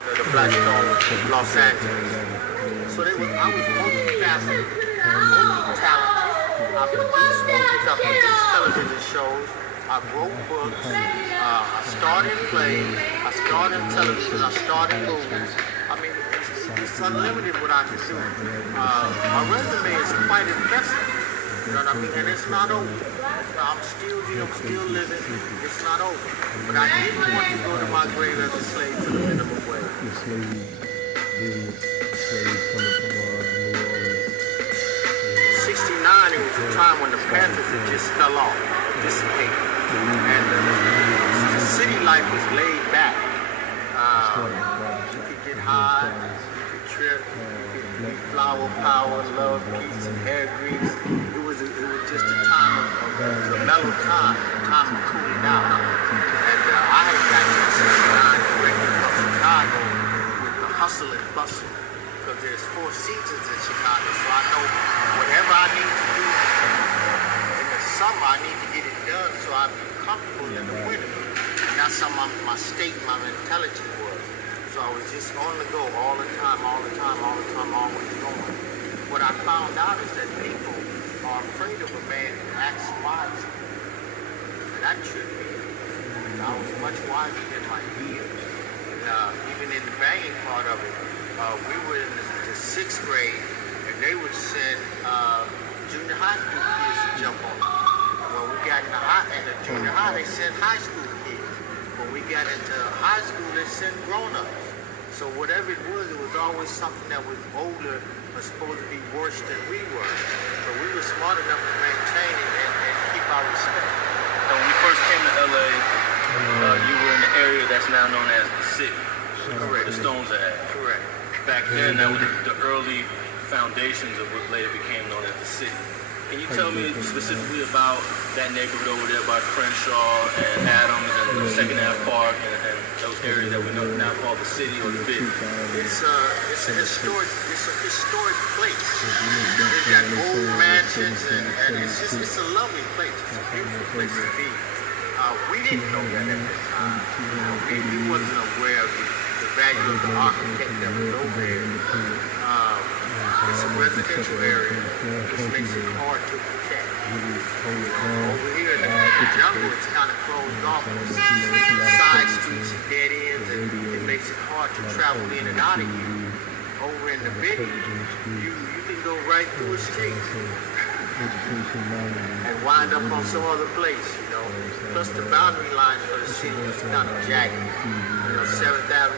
the Blackstone, Los Angeles. So I was multifaceted, multi-talented. I produced stuff in these television shows. I wrote books. I started plays. I started television. I started movies. I mean, it's unlimited what I can do. My resume is quite impressive. You know what I mean? And it's not over. I'm still here. I'm still living. It's not over. But I didn't want to go to my grave as a slave to the minimum wage. The slaves coming from New Orleans. 69, it was a time when the Panthers had just fell off, dissipated. And the city life was laid back. You could get high, you could trip, you could meet flower power, love, peace, and hair grease. It was just a time of a mellow time, a time of cooling down. And I had gotten in 69 directly from Chicago with the hustle and bustle. Because there's 4 seasons in Chicago, so I know whatever I need to do in the summer, I need to get it done so I be comfortable in the winter. And that's how my state, my mentality was. So I was just on the go all the time, always going. What I found out is that people are afraid of a man who acts wisely. And that tripped me. I was much wiser than my years. And even in the banging part of it, we were in the 6th grade, and they would send junior high school kids to jump on us. And when we got in the junior high, they sent high school kids. When we got into high school, they sent grown-ups. So whatever it was always something that was older or supposed to be worse than we were. So we were smart enough to maintain it and keep our respect. And when we first came to LA, you were in the area that's now known as the city. Correct. The Stones are at. Correct. Back then, that was the early foundations of what later became known as the city. Can you tell me specifically about that neighborhood over there by Crenshaw and Adams and Second Ave Park and those areas that we know now called the city or the big? It's a historic place. It's got old mansions and it's a lovely place. It's a beautiful place to be. We didn't know that at the time. We wasn't aware of the value of the architect that was over here. It's a residential area, which makes it hard to protect. Over here in the jungle, it's kind of closed off. Side streets and dead ends, and it makes it hard to travel in and out of here. Over in the city, you can go right through a street and wind up on some other place, you know. Plus the boundary lines for the city is kind of jagged. You know, 7th Avenue.